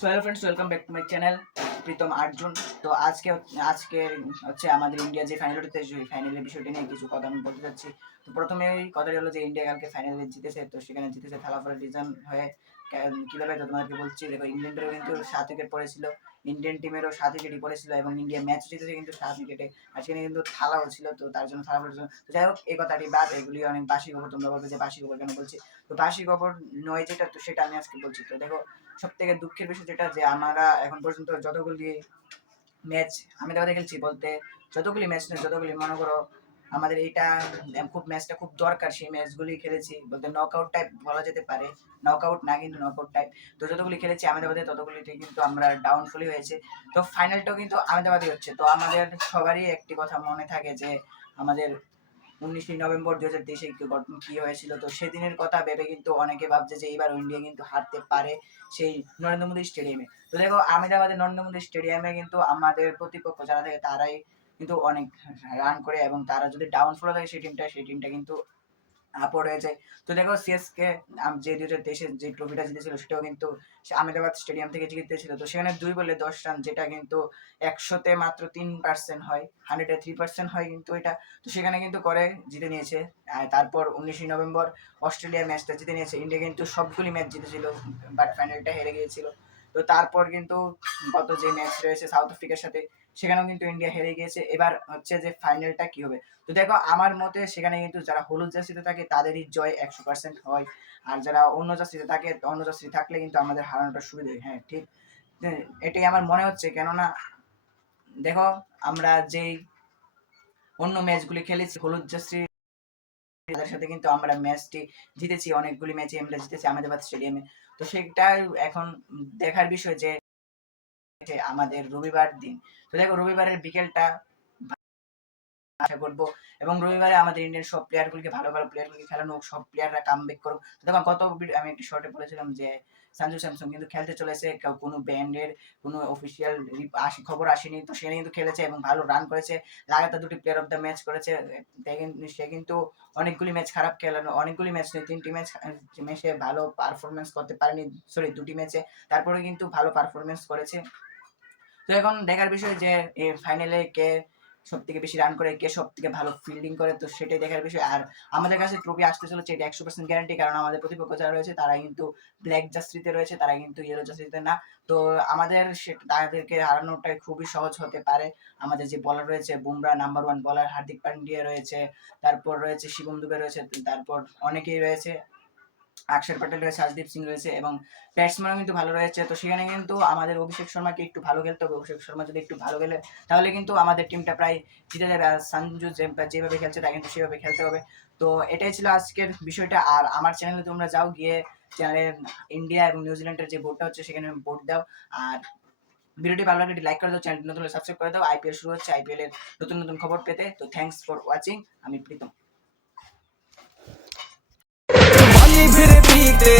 So hello friends, welcome back to my channel Pritam Arjun. তো আজকে হচ্ছে আমাদের ইন্ডিয়া যে ফাইনালটিতে ফাইনালের বিষয়টি নিয়ে কিছু কথা আমি বলতে চাচ্ছি। তো প্রথমে এই কথাটি হলো যে ইন্ডিয়া কালকে ফাইনালে জিতেছে, তো সেখানে জিতেছে ফলাফলের রিজন হয়ে কীভাবে তো তোমাদেরকে বলছি। দেখো, ইংল্যান্ডেরও কিন্তু 7 উইকেট পড়েছিল, ইন্ডিয়ান টিমেরও 7 উইকেটই পড়েছিল এবং ইন্ডিয়া ম্যাচ জিতেছে কিন্তু 7 উইকেটে। আর সেখানে কিন্তু থালাও ছিল, তো তার জন্য থালা জন্য যাই হোক, এই কথাটি বাদ। এগুলি অনেক বাসি খবর, তোমরা বলবে যে বাসি খবর কেন বলছি। তো বাসি খবর নয় যেটা, তো সেটা আমি আজকে বলছি। তো দেখো, সব থেকে দুঃখের বিষয় যেটা, যে আমরা এখন পর্যন্ত যতগুলি ম্যাচ আমি দেখতে খেলছি, বলতে যতগুলি ম্যাচ নেই, যতগুলি মনে করো আমাদের এইটা ম্যাচটা খুব দরকার, সেই ম্যাচগুলি খেলেছি। বলতে নকআউট টাইপ বলা যেতে পারে, নকআউট না কিন্তু নকআউট টাইপ। তো যতগুলি খেলেছি আহমেদাবাদে, ততগুলিতে কিন্তু আমরা ডাউনফলই হয়েছে। তো ফাইনালটাও কিন্তু আহমেদাবাদই হচ্ছে। তো আমাদের সবারই একটি কথা মনে থাকে যে আমাদের 19 নভেম্বর 2023 কি হয়েছিল। তো সেদিনের কথা ভেবে কিন্তু অনেকে ভাবছে যে এবার ইন্ডিয়া কিন্তু হারতে পারে সেই নরেন্দ্র মোদী স্টেডিয়ামে। তো দেখো, আহমেদাবাদের নরেন্দ্র মোদী স্টেডিয়ামে কিন্তু আমাদের প্রতিপক্ষ যারা থাকে তারাই কিন্তু অনেক রান করে, এবং তারা যদি ডাউনফল থাকে সেই টিমটা কিন্তু আপওয়ার্ড হয়ে যায়। তো দেখো, সিএসকে যে 2023 যে ট্রফিটা জিতেছিল, সেটাও কিন্তু আহমেদাবাদ স্টেডিয়াম থেকে জিতেছিল। তো সেখানে 2 বলে 10 রান, যেটা কিন্তু 100-তে মাত্র 3% হয়, 100-এ 3% হয় কিন্তু এটা। তো সেখানে কিন্তু করে জিতে নিয়েছে। তারপর 19 নভেম্বর অস্ট্রেলিয়ার ম্যাচটা জিতে নিয়েছে। ইন্ডিয়া কিন্তু সবগুলি ম্যাচ জিতেছিল, বাট ফাইনালটা হেরে গিয়েছিল। তো তারপর কিন্তু গত যে ম্যাচ রয়েছে সাউথ আফ্রিকার সাথে, সেখানেও কিন্তু ইন্ডিয়া হেরে গিয়েছে। এবার হচ্ছে যে ফাইনালটা কি হবে। তো দেখো, আমার মতে সেখানে কিন্তু যারা হলুদ জার্সিতে থাকে তাদেরই জয় 100% হয়, আর যারা অন্য জার্সিতে থাকে, অন্য জার্সি থাকলে কিন্তু আমাদের হারানোটা সুবিধা হয়। হ্যাঁ, ঠিক, এটাই আমার মনে হচ্ছে। কেননা দেখো, আমরা যেই অন্য ম্যাচগুলি খেলেছি হলুদ জার্সি তাদের সাথে, কিন্তু আমরা ম্যাচটি জিতেছি, অনেকগুলি ম্যাচে আমরা জিতেছি আহমেদাবাদ স্টেডিয়ামে। তো সেটা এখন দেখার বিষয় যে আমাদের রবিবার দিন। তো দেখো, রবিবারের বিকেলটা আশা করবো, এবং রবিবারে আমাদের ইন্ডিয়ান সব প্লেয়ারগুলিকে ভালো ভালো প্লেয়ারগুলিকে খেলানো হোক, সব প্লেয়াররা কামব্যাক করুক। দেখো, আমি একটি শর্টে বলেছিলাম যে সঞ্জু স্যামসন কিন্তু খেলতে চলেছে, কোনো ব্যান্ডের কোনো অফিসিয়াল খবর আসেনি। তো সে কিন্তু খেলেছে এবং ভালো রান করেছে, লাগাতার 2টি প্লেয়ার অফ দ্য ম্যাচ করেছে। সে কিন্তু অনেকগুলি ম্যাচ খারাপ খেলানো, অনেকগুলি ম্যাচ নেই, 3টি ম্যাচে ভালো পারফরমেন্স করতে পারেনি, সরি 2টি ম্যাচে, তারপরে কিন্তু ভালো পারফরমেন্স করেছে। তো এখন দেখার বিষয় যে ফাইনালে কে সব থেকে বেশি রান করে, কে সব থেকে ভালো ফিল্ডিং করে, তো সেটাই দেখার বিষয়। আর আমাদের কাছে ট্রফি আসতে চলেছে, এটা 100% গ্যারান্টি, কারণ আমাদের প্রতিপক্ষ যারা রয়েছে তারা কিন্তু ব্ল্যাক জার্সিতে রয়েছে, তারা কিন্তু ইয়েলো জার্সিতে না। তো আমাদের তাদেরকে হারানোটাই খুবই সহজ হতে পারে। আমাদের যে বলার রয়েছে, বুমরা নাম্বার 1 বলার, হার্দিক পান্ডিয়া রয়েছে, তারপর রয়েছে শিবম দুবে রয়েছে, তারপর অনেকেই রয়েছে, অক্ষর প্যাটেল রয়েছে, হরদীপ সিং রয়েছে, এবং ব্যাটসম্যানও কিন্তু ভালো রয়েছে। তো সেখানে কিন্তু আমাদের অভিষেক শর্মাকে একটু ভালো খেলতে হবে। অভিষেক শর্মা যদি একটু ভালো খেলে তাহলে কিন্তু আমাদের টিমটা প্রায় জিতে যাবে। আর সঞ্জু যেভাবে খেলছে তা কিন্তু সেভাবে খেলতে হবে। তো এটাই ছিল আজকের বিষয়টা। আর আমার চ্যানেলে তোমরা যাও, গিয়ে চ্যানেলে ইন্ডিয়া এবং নিউজিল্যান্ডের যে বোর্ডটা হচ্ছে সেখানে ভোট দাও। আর ভিডিওটি ভালো লাগলে লাইক করে দাও, চ্যানেলটি নতুন হলে সাবস্ক্রাইব করে দাও। আইপিএল শুরু হচ্ছে, আইপিএল এর নতুন নতুন খবর পেতে। তো থ্যাঙ্কস ফর ওয়াচিং। আমি প্রীতম। फिरे पीते